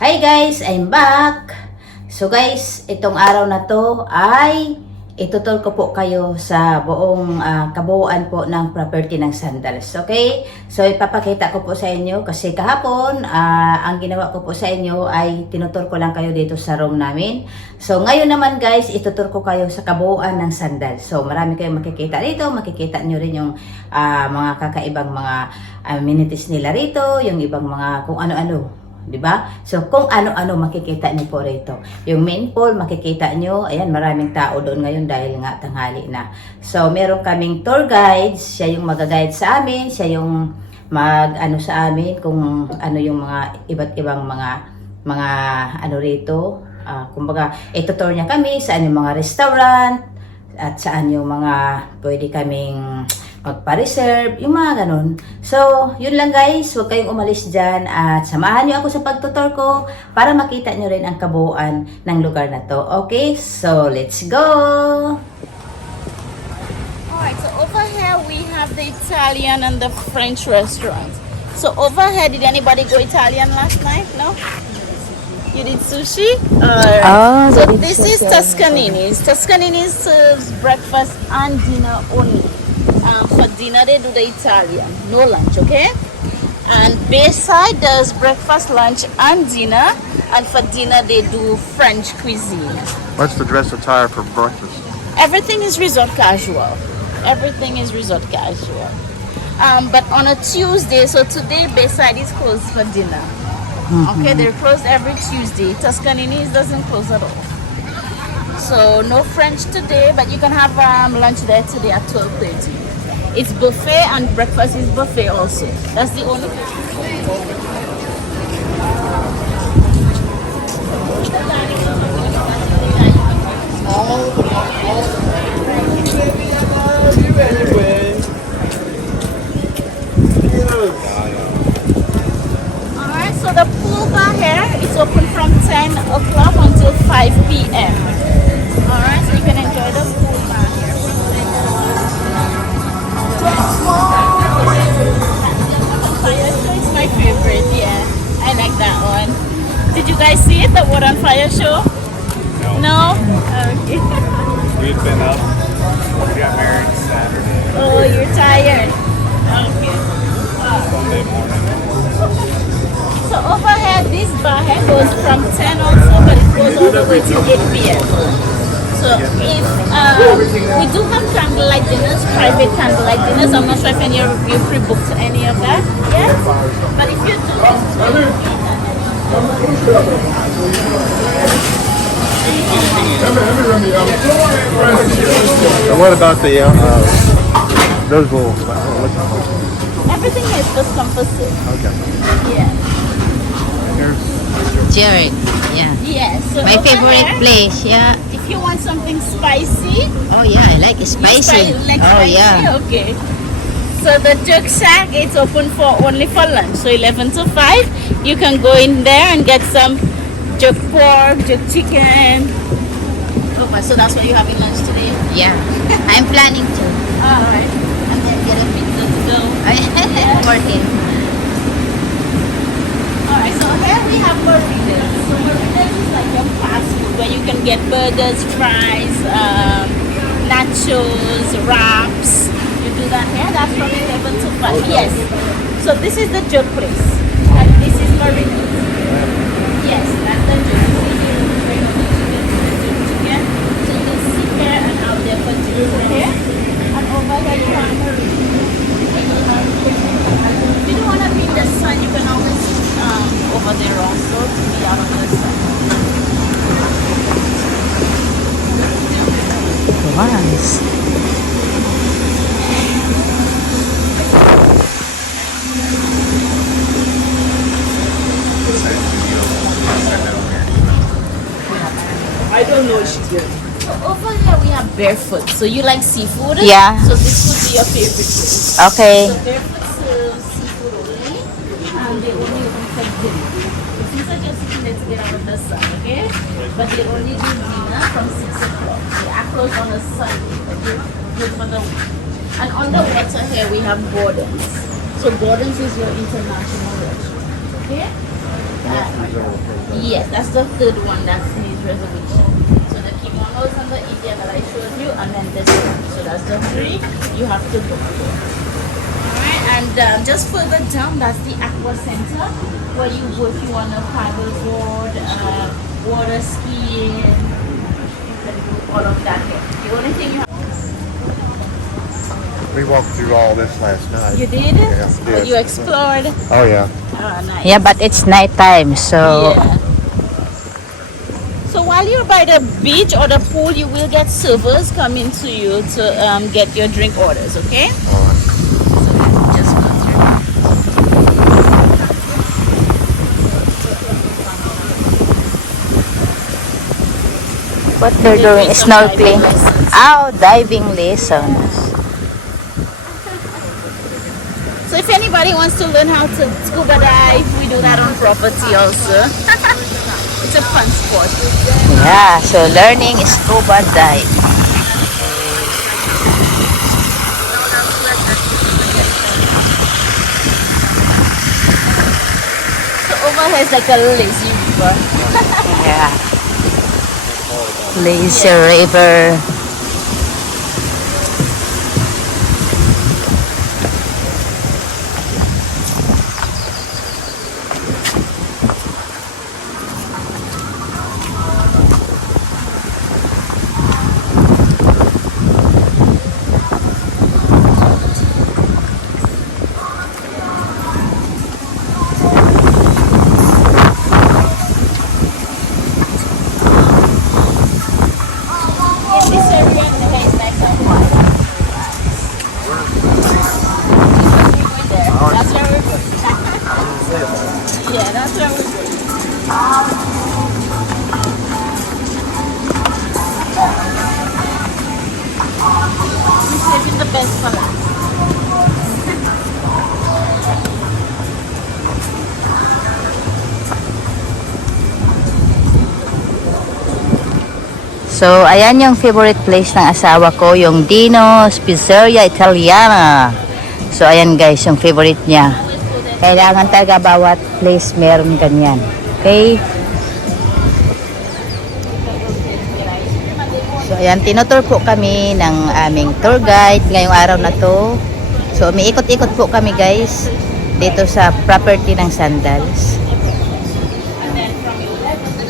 Hi guys, I'm back! So guys, itong araw na to ay itutol ko po kayo sa buong kabuuan po ng property ng Sandals. Okay? So ipapakita ko po sa inyo kasi kahapon ang ginawa ko po sa inyo ay tinutur ko lang kayo dito sa room namin. So ngayon naman guys, itutur ko kayo sa kabuuan ng Sandals. So marami kayong makikita dito, makikita nyo rin yung mga kakaibang mga amenities nila rito, yung ibang mga kung ano-ano. Diba? So, kung ano-ano makikita niyo po rito. Yung main pool, makikita niyo, ayan, maraming tao doon ngayon dahil nga tanghali na. So, meron kaming tour guides, siya yung mag-guide sa amin, siya yung mag-ano sa amin, kung ano yung mga iba't ibang mga ano rito. Kumbaga, itutur niya kami saan yung mga restaurant, at saan yung mga pwede kaming magpa-reserve, yung mga ganun. So, yun lang guys, huwag kayong umalis dyan at samahan nyo ako sa pagtutor ko para makita nyo rin ang kabuuan ng lugar na to. Okay, so let's go! Alright, so over here we have the Italian and the French restaurants. So over here, did anybody go Italian last night? No? You did sushi? Alright. So this is Toscanini's. Toscanini's serves breakfast and dinner only. For dinner they do the Italian, no lunch, okay? And Bayside does breakfast, lunch and dinner. And for dinner they do French cuisine. What's the dress attire for breakfast? Everything is resort casual. Everything is resort casual. But on a Tuesday, so today Bayside is closed for dinner. Okay, they're closed every Tuesday. Toscanini's doesn't close at all. So no French today, but you can have lunch there today at 12:30. It's buffet and breakfast is buffet also. That's the only. Alright, so the pool bar here is open from 10 o'clock until 5 p.m. Alright, so you can enjoy the pool bar here. Fire show is my favorite, yeah. I like that one. Did you guys see it, the Wood on Fire show? No? Okay. We've been up. We got married Saturday, Oh, you're tired. Okay. Sunday morning. So over here, this bar here goes from 10 also, but it goes all the way to 8 p.m. So if we do have candlelight dinners, private candlelight dinners. I'm not sure if any of you pre-booked any of that yet, but if you do, So what about the those little? What's it called? everything is just composite. Okay. Yeah. Here's Jared, yeah. Yeah. So My over favorite here, place, yeah. if you want something spicy, Oh yeah, I like spicy. like Oh spicy, yeah. okay. So the Jerk Shack, it's open for only for lunch. So 11 to 5, you can go in there and get some jerk pork, jerk chicken. Okay, so that's what you having lunch today? Yeah. I'm planning to. Alright. And then get a pizza to go. Working. Alright, so here we have burritos. So burritos is like your fast food where you can get burgers, fries, nachos, wraps. You do that here. That's from 11 to 5. Yes. So this is the jerk place. And this is burritos. Yes, that's the jerk. Chicken. So you can sit here and out there for jerk here. And over here you have burritos. If you don't want to be in the sun, you can always sit over there also to be out of the sun. Nice. I don't know she did. So over here we have Barefoot. So you like seafood? Yeah. So this would be your favorite place. Okay. So Barefoot serves seafood only, and they only open for dinner. The things are just sitting there to get out of the sun, okay? But they only do dinner from 6 o'clock. They are closed on a Sunday, okay? Good for the week. And on the water here we have Gordon's. So Gordon's is your international restaurant, okay? Yes, that's the third one. That's his reservation. So the kimonos and the Indian that I showed you, and then this one. So that's the three you have to book for. Alright, and just further down, that's the aqua center where you go if you want to paddleboard, water skiing, you can do all of that here. The only thing you have. We walked through all this last night. You did? Yeah, we did. You explored? Oh yeah. Oh, nice. Yeah, but it's nighttime, so Yeah. So while you're by the beach or the pool, you will get servers coming to you to get your drink orders, okay? All right. So just go through. what they're doing is snorkeling. Oh, diving lessons. So if anybody wants to learn how to scuba dive, we do that on property also. It's a fun sport. Yeah, so learning scuba dive. So over here is like a lazy river. Yeah. Lazy river. In this area, the hair is nice and quiet. That's where we're going. Yeah, that's where we're going. We're saving the best for last. So, ayan yung favorite place ng asawa ko, yung Dino's Pizzeria Italiana. So, ayan guys, yung favorite niya. Kailangan talaga bawat place meron ganyan. Okay? So, ayan, tinutur po kami ng aming tour guide ngayong araw na to. So, umiikot-ikot po kami guys dito sa property ng Sandals. And then from 11 to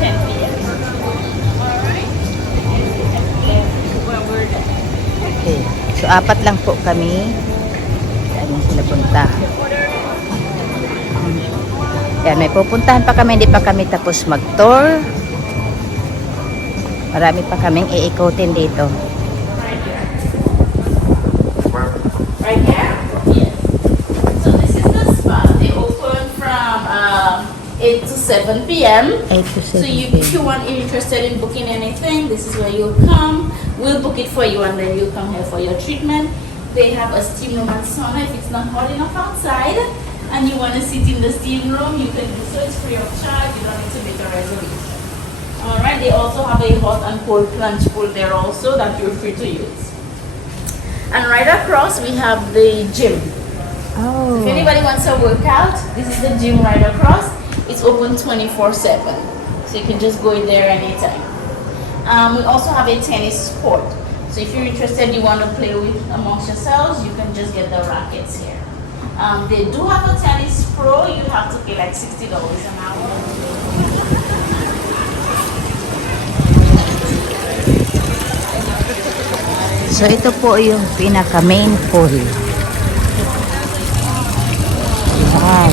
10 p.m. Alright? Where we're done. Okay. So, apat lang po kami. Saan yung sila punta? Yan, may pupuntahan pa kami. Hindi pa kami tapos mag-tour. Marami pa kaming iikutin dito. Right here? Yes. So this is the spa. They open from 8 to 7 p.m. 8 to 7 So if you want, you're interested in booking anything, this is where you'll come. We'll book it for you and then you'll come here for your treatment. They have a steam room and sauna if it's not hot enough outside and you want to sit in the steam room, you can do so. It's free of charge. You don't need to make a reservation. Alright, they also have a hot and cold plunge pool there also that you're free to use. And right across we have the gym. Oh. If anybody wants a workout, this is the gym right across. It's open 24/7, so you can just go in there anytime. We also have a tennis court. So if you're interested, you want to play with amongst yourselves, you can just get the rackets here. They do have a tennis pro. You have to pay like $60 an hour. So, ito po yung pinaka-main pool. Yan.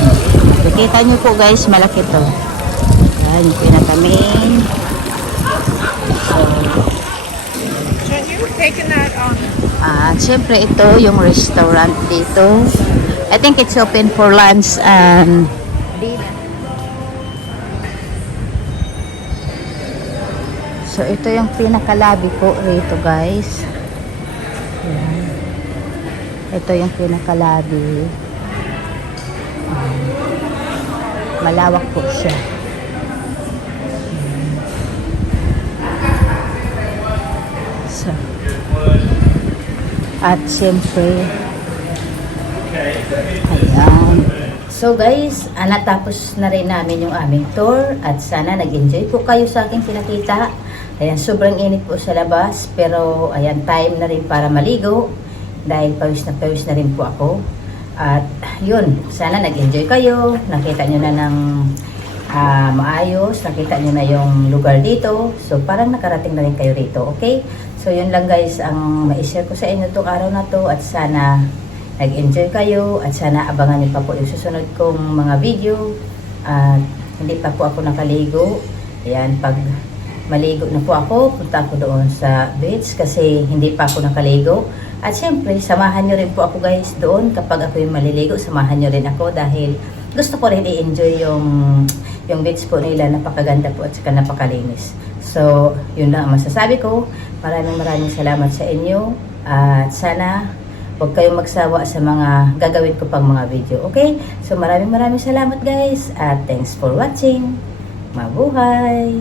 Nakikita nyo po guys, malaki to. Yan, yung pinaka-main. So, Taking that on. syempre ito yung restaurant dito. I think it's open for lunch and dinner. So, ito yung pinaka-lobby po rito guys. Ayan. Ito yung pinaka-lobby. Malawak po siya. So, at siyempre, ayan. So guys, natapos na rin namin yung aming tour at sana nag-enjoy po kayo sa aking pinakita. Ayan, sobrang init po sa labas pero ayan, time na rin para maligo dahil pawis na rin po ako. At yun, sana nag-enjoy kayo, nakita nyo na ng maayos, nakita nyo na yung lugar dito. So parang nakarating na rin kayo rito, okay? So yun lang guys ang ma-share ko sa inyo itong araw na to at sana nag-enjoy kayo at sana abangan niyo pa po yung susunod kong mga video. At hindi pa po ako nakaligo. Ayan, pag maligo na po ako, punta ako doon sa beach kasi hindi pa ako nakaligo. At syempre, samahan niyo rin po ako guys doon kapag ako yung maliligo. Samahan niyo rin ako dahil gusto ko rin i-enjoy yung beach po nila. Napakaganda po at saka napakalinis. So, yun lang ang masasabi ko. Maraming salamat sa inyo. At sana huwag kayong magsawa sa mga gagawin ko pang mga video. Okay? So maraming salamat guys. At thanks for watching. Mabuhay!